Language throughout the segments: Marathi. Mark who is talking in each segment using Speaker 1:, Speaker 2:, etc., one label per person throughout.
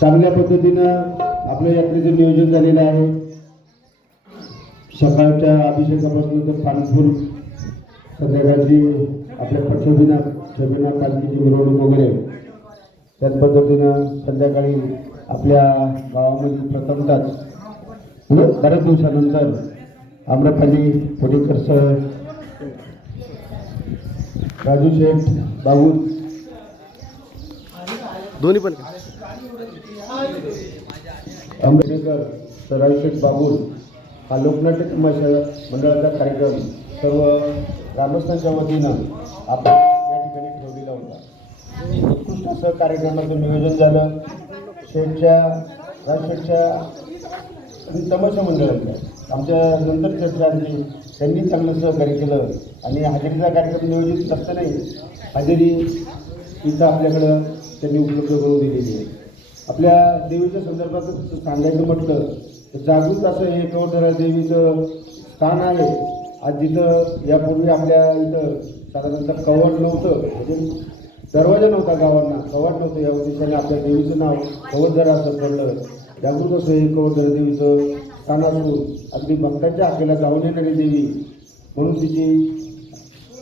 Speaker 1: चांगल्या पद्धतीनं आपल्या यात्रेचं नियोजन झालेलं आहे. सकाळच्या अभिषेकापासून तर पानफूल संध्याकाळची आपल्या पक्षविना छबिना पालखीची मिरवणूक वगैरे. त्याच पद्धतीनं संध्याकाळी आपल्या गावामध्ये प्रथमतः म्हणजे बऱ्याच दिवसानंतर आम्रपाली पुणेकर सर राजू शेठ बाबू.
Speaker 2: दोन्ही पण
Speaker 1: आंबेडकर सरायशेठ बाबूल हा लोकनाट्य तमाशा मंडळाचा कार्यक्रम सर्व ग्रामस्थांच्या वतीनं आपण या ठिकाणी ठेवलेला होता. उत्कृष्ट असं कार्यक्रमाचं नियोजन झालं. शेठच्या राजशेठच्या आणि तमाशा मंडळाच्या आमच्या नंतर चर्चा त्यांनी चांगलं सहकार्य केलं आणि हजेरीचा कार्यक्रम नियोजित असतानाही हजेरी इथं आपल्याकडं त्यांनी उपलब्ध करून दिलेली आहे. आपल्या देवीच्या संदर्भात सांगायचं म्हटलं तर जागृत असं हे कवठरा देवीचं स्थान आहे. आज जिथं यापूर्वी आपल्या इथं साधारणतः कवड नव्हतं म्हणजे दरवाजा नव्हता गावांना. कवड नव्हतं या उद्देशाने आपल्या देवीचं नाव कवडधरा असं पडलं. जागृत असं हे कवडधरा देवीचं स्थान असून अगदी भक्तांच्या हाकेला जाऊन येणारी देवी म्हणून तिची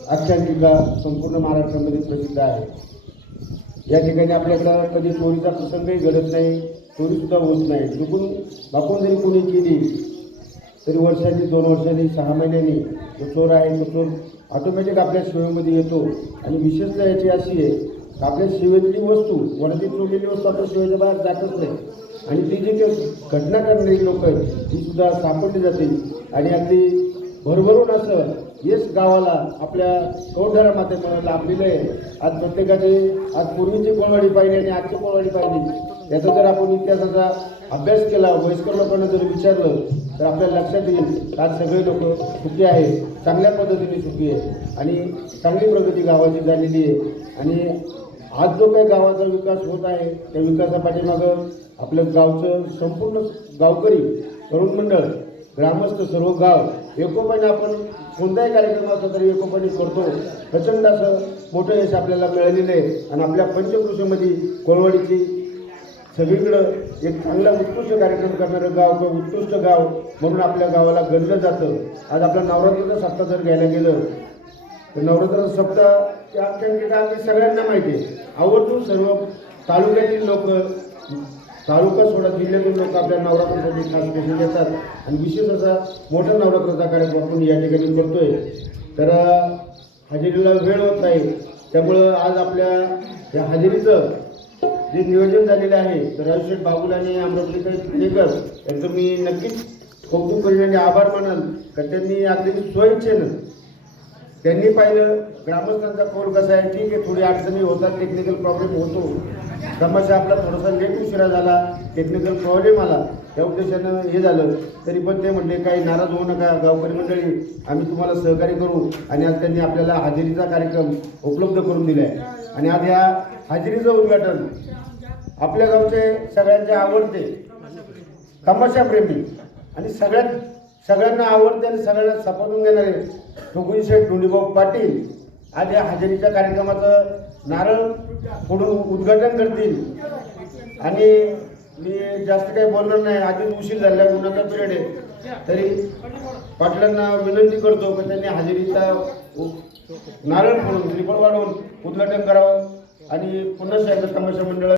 Speaker 1: आख्यानिका संपूर्ण महाराष्ट्रामध्ये प्रसिद्ध आहे. या ठिकाणी आपल्याला कधी चोरीचा प्रसंगही घडत नाही चोरीसुद्धा होत नाही. चुकून बापून जरी कोणी केली तरी वर्षांनी दोन वर्षांनी सहा महिन्यांनी जो चोर आहे तो चोर ऑटोमॅटिक आपल्या सेवेमध्ये येतो. आणि विशेषतः याची अशी आहे की आपल्या सेवेतली वस्तू वरती चोरलेली वस्तू आपल्या सेवेच्या बाहेर जातच नाही. आणि ती जी काही घटना करणारी लोक आहेत ती सुद्धा सापडली जाते आणि अगदी भरभरून असं हेच गावाला आपल्या कौंढरा मातेमुळे लाभलेलं आहे आज प्रत्येकाचे आज पूर्वीची कोळवाडी पाहिली आणि आजची कोळवाडी पाहिली. याचा जर आपण इतिहासाचा अभ्यास केला वयस्कर लोकांना जर विचारलं तर आपल्याला लक्षात येईल आज सगळे लोक सुखी आहे चांगल्या पद्धतीने सुखी आहे आणि चांगली प्रगती गावाची झालेली आहे. आणि आज जो काही गावाचा विकास होत आहे त्या विकासा पाठीमागं आपलं गावचं संपूर्ण गावकरी तरुण मंडळ ग्रामस्थ सर्व गाव एकोपणे आपण कोणताही कार्यक्रम असला तरी एकोपणे करतो. प्रचंड असं मोठं यश आपल्याला मिळालेलं आहे. आणि आपल्या पंचकृषीमध्ये कोळवाडीची सगळीकडं एक चांगला उत्कृष्ट कार्यक्रम करणारं गाव किंवा उत्कृष्ट गाव म्हणून आपल्या गावाला गणलं जातं. आज आपला नवरात्राचा सप्ताह जर घ्यायला गेलं तर नवरात्राचा सप्ताह आमच्या सगळ्यांना माहिती आहे. आवर्जून सर्व तालुक्यातील लोक तालुका सोडा जिल्ह्यातून लोक आपल्या नवरात्रासाठी खास भेटून येतात. आणि विशेष असा मोठा नवरात्राचा कार्यक्रम आपण या ठिकाणी करतोय. तर हजेरीला वेळ होत नाही. त्यामुळं आज आपल्या या हजेरीचं जे नियोजन झालेलं आहे तर राजशेठ बाबुल आणि अमरावतीकर पुणेकर यांचं मी नक्कीच कौतुक करेन आणि आभार मानल का त्यांनी अगदी स्वइच्छेनं त्यांनी पाहिलं ग्रामस्थांचा कौल कसा आहे ठीक आहे थोडी अडचणी होतात टेक्निकल प्रॉब्लेम होतो. समस्या आपला थोडासा लेट उशिरा झाला टेक्निकल प्रॉब्लेम आला त्या उद्देशानं हे झालं. तरी पण ते म्हणले काही नाराज होऊ नका गावकरी मंडळी आम्ही तुम्हाला सहकार्य करू आणि आज त्यांनी आपल्याला हाजेरीचा कार्यक्रम उपलब्ध करून दिला आहे आणि आज ह्या हाजेरीचं उद्घाटन आपल्या गावचे सगळ्यांचे आवडते तमाशाप्रेमी आणि सगळ्यात सगळ्यांना आवडते आणि सगळ्यांना सपाटून देणारे ठोकून शेठ धोंडीभाऊ पाटील आज या हजेरीच्या कार्यक्रमाचं नारळ फोडून उद्घाटन करतील. आणि मी जास्त काही बोलणार नाही आधीच उशीर झाला आहे, उन्हाचा पिरियड आहे. तरी पाटलांना विनंती करतो की त्यांनी हजेरीचा नारळ फोडून त्रिफळ वाढवून उद्घाटन करावं. आणि पुन्हा एकदा तमाशा मंडळ